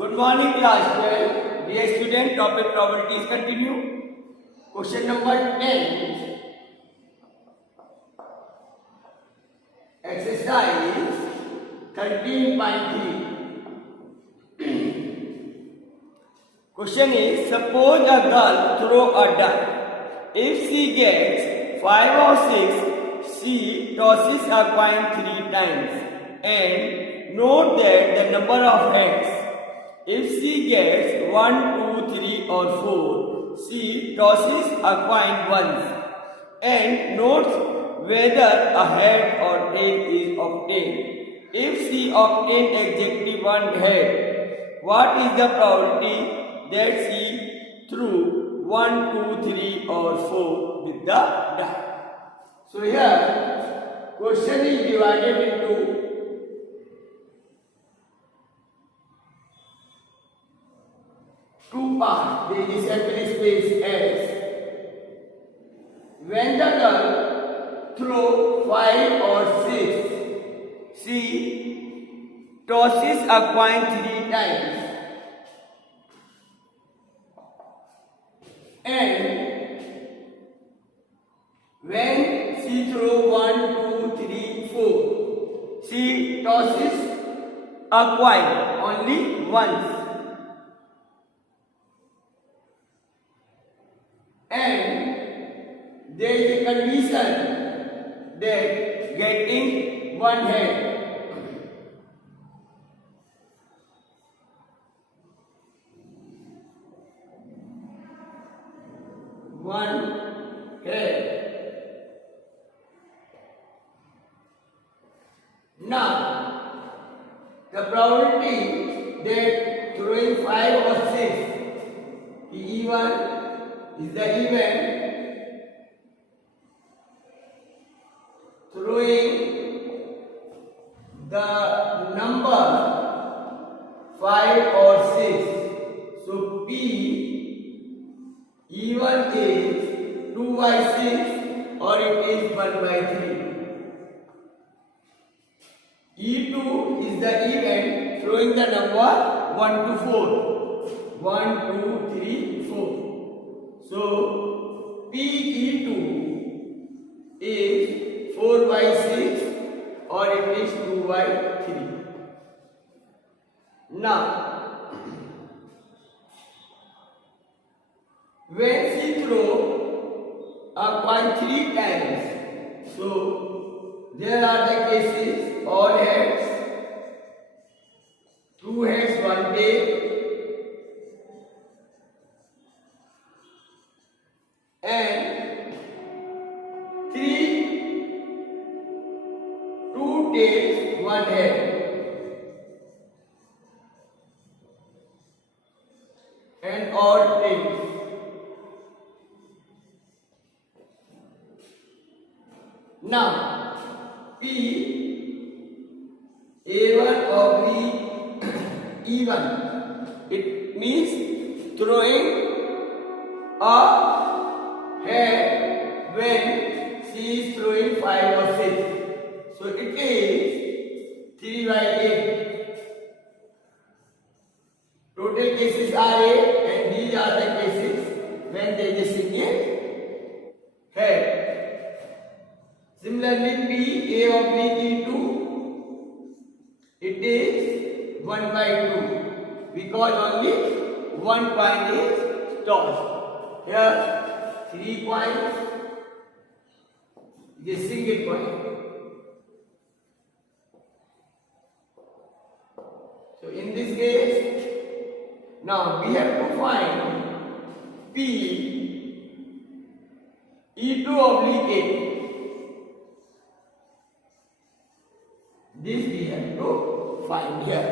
Good morning, class 12. Dear student, topic probabilities continue. Question number 10. Exercise 13.3. Question is, suppose a girl throw a die. If she gets 5 or 6, she tosses a coin 3 times. And note that the number of heads. If she gets 1, 2, 3 or 4, she tosses a coin once and notes whether a head or tail is obtained. If she obtained exactly one head, what is the probability that she threw 1, 2, 3 or 4 with the die? So here, question is divided into two parts. There is sample space S. When the girl throws 5 or 6, she tosses a coin 3 times. And when she throws 1, 2, 3, 4, she tosses a coin only once. And there is a condition that getting one head. One head. Now, the probability that throwing 5 or 6 even is the event throwing the number 5 or 6. So P even is 2 by 6 or it is 1 by 3. E2 is the event throwing the number 1 to 4. 1, 2, 3, 4. So PE2 is 4 by 6 or it is 2 by 3. Now, when she throw a coin 3 times, so there are the cases all heads, 2 heads, 1 tail. And 3, 2 tails, 1 head, and odd tails. Now, P A1 oblique E1, it means throwing a head when she is throwing 5 or 6. So it is 3 by 8. Total cases are 8 and these are the cases when there is a single head. Similarly, P A oblique E2, it is 1 by 2 because only one coin is tossed. Here 3 coins is a single coin. So in this case, now we have to find P E2 oblique 8. This we have to find here.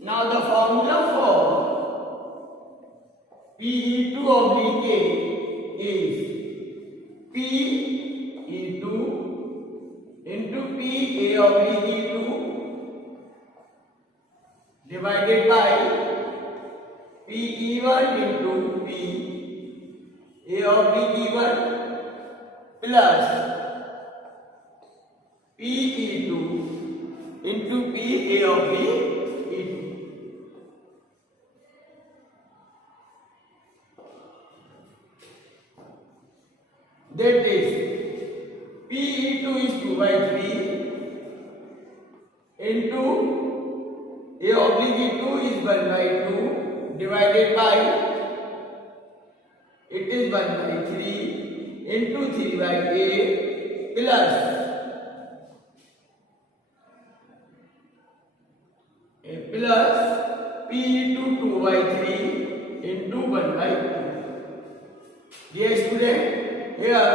Now the formula for PE2 oblique A is PE2 into PA oblique E2 divided by PE1 into PA oblique E1 plus PE2 into PA of the E2. That is PE2 is 2 by 3 into A oblique E2 is 1 by 2 divided by, it is 1 by 3 into 3 by 8 plus PE2 2 by 3 into 1 by 2. Dear student, here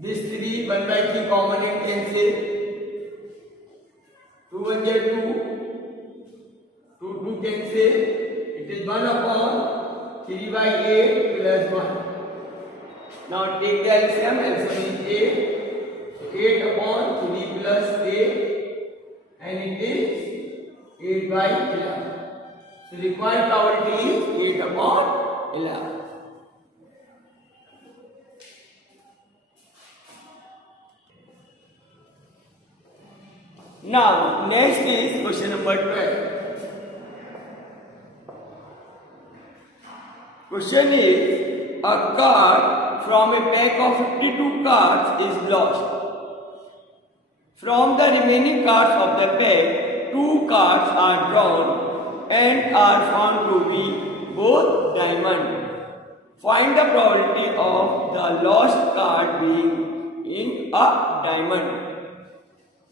this 3 1 by 3 common and cancel. 2 1 is 2, 2 2 cancel. It is 1 upon 3 by 8 plus 1. Now take the LCM. LCM is 8. 8 upon 3 plus 8 and it is 8 by 11. So required probability is 8 upon 11. Now next is question number 12. Question is, a card from a pack of 52 cards is lost. From the remaining cards of the pack, 2 cards are drawn and are found to be both diamond. Find the probability of the lost card being in a diamond.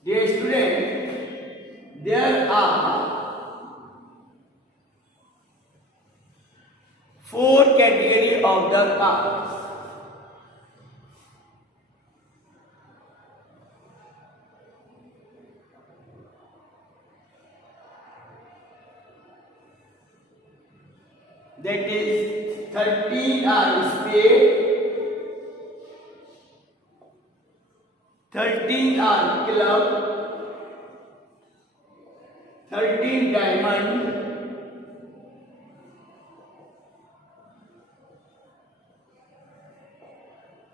Dear student, there are 4 categories of the cards. That is 13 are spade, 13 are club, 13 diamond,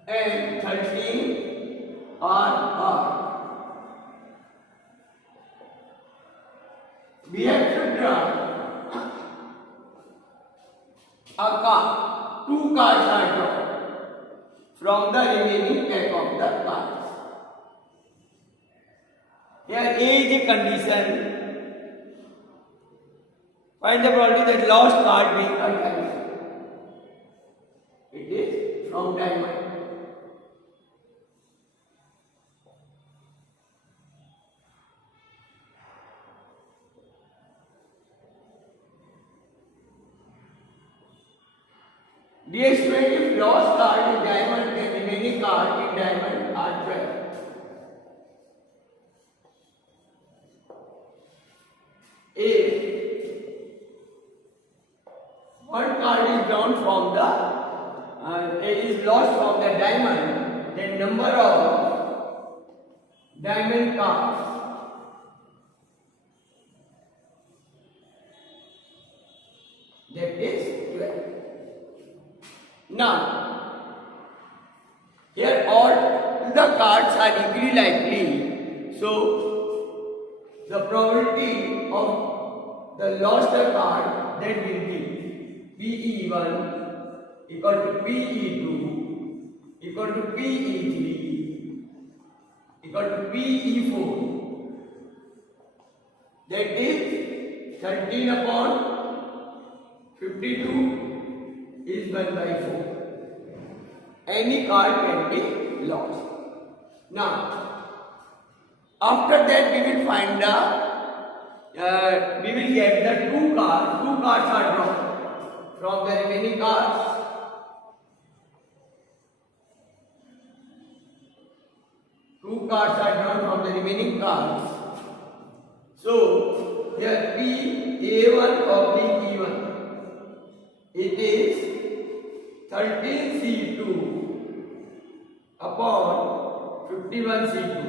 and 13 are heart. We have to draw a card. 2 cards are drawn from the remaining pack of the cards. Here A is a condition. Find the probability that lost card being a diamond. It is from diamond. Dear student, if lost card is diamond, then remaining card in diamond are 12. If one card is drawn from the is lost from the diamond, then number of diamond cards that is 12. Now, here all the cards are equally likely, so the probability of the lost card that will be PE1 equal to PE2 equal to PE3 equal to PE4. That is 13 upon 52 is 1 by 4. Any card can be lost. Now, after that we will find the we will get the 2 cards. 2 cards are drawn from the remaining cards. 2 cards are drawn from the remaining cards. So here PA1 oblique E1. It is 13C2 upon 51C2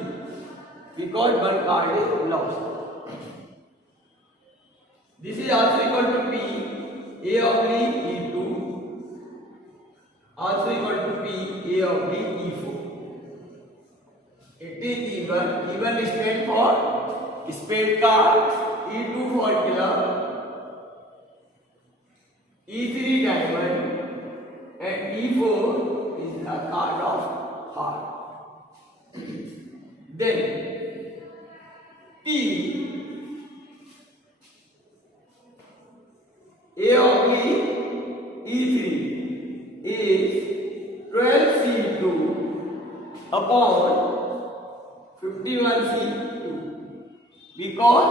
because one card is lost. This is also equal to P A oblique E2 also equal to P A oblique E4. It is even. Even stands for spade card. E2 for club. E3 diamond. And E4 is the card of heart. Then T A oblique E3 is 12C2 upon 51C2, because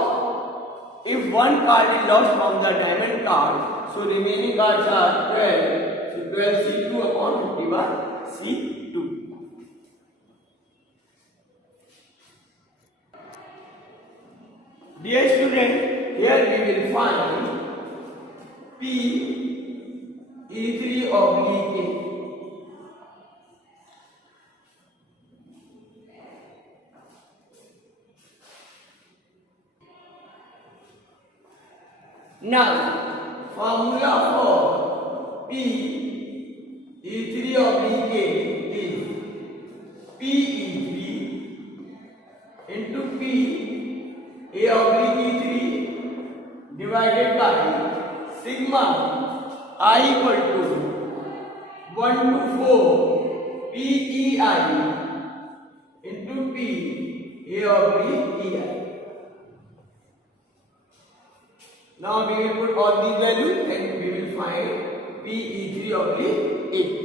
if one card is lost from the diamond card, so remaining cards are 12, so 12C2 upon 51C2. Dear student, here we will find P E3 oblique A. Now, formula for P E3 oblique A is P E3 into P A oblique E3 divided by sigma I equal to 1 to 4 PEI into P A oblique EI. Now we will put all these values and we will find PE3 oblique 8.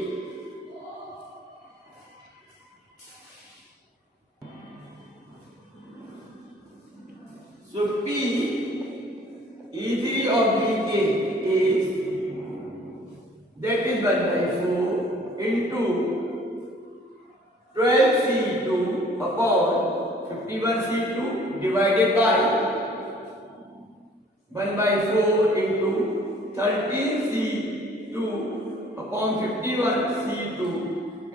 So PE3 oblique 8 is, that is 1 by 4 into 12C2 upon 51C2 divided by 1 by 4 into 13C2 upon 51C2,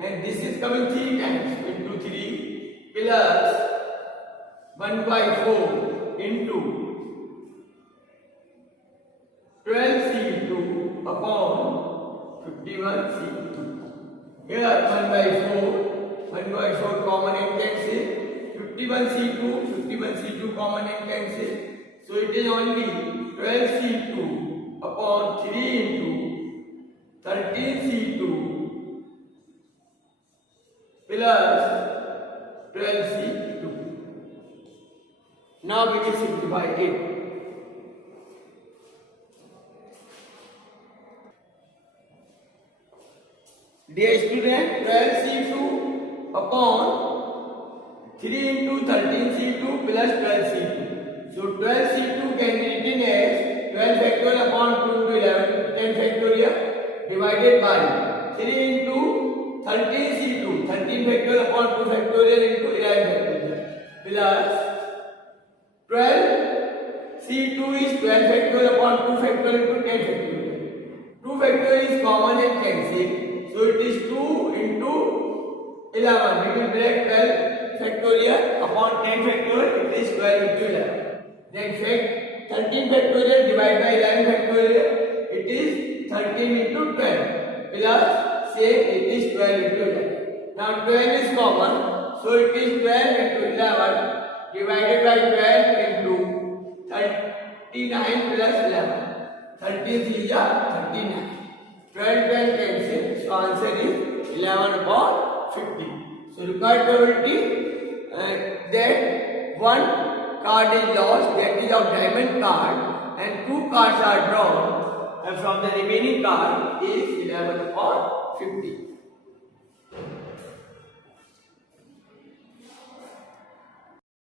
and this is coming 3 times into 3 plus 1 by 4 into 12C2 upon 51C2. Here 1 by 4 common and cancel, 51C2 common and cancel. So it is only 12C2 upon 3 into 13C2 plus 12C2. Now we can simplify it. Dear student, 12C2 upon 3 into 13C2 plus 12C2. So 12C2 can be written as 12 factorial upon 2 into 11, 10 factorial divided by 3 into 13C2, 13 factorial upon 2 factorial into 11 factorial plus 12C2 is 12 factorial upon 2 factorial into 10 factorial. 2 factorial is common and cancel. So it is 2 into 11. We will break 12 factorial upon 10 factorial. It is 12 into 11. Then 13 factorial divided by 11 factorial, it is 13 into 12 plus say it is 12 into 11. Now 12 is common, so it is 12 into 11 divided by 12 into 39 plus 11. 13 is 39. 12 cancel, so answer is 11 upon 50. So required probability that one card is lost, that is of diamond card, and 2 cards are drawn, and from the remaining card is 11 upon 50.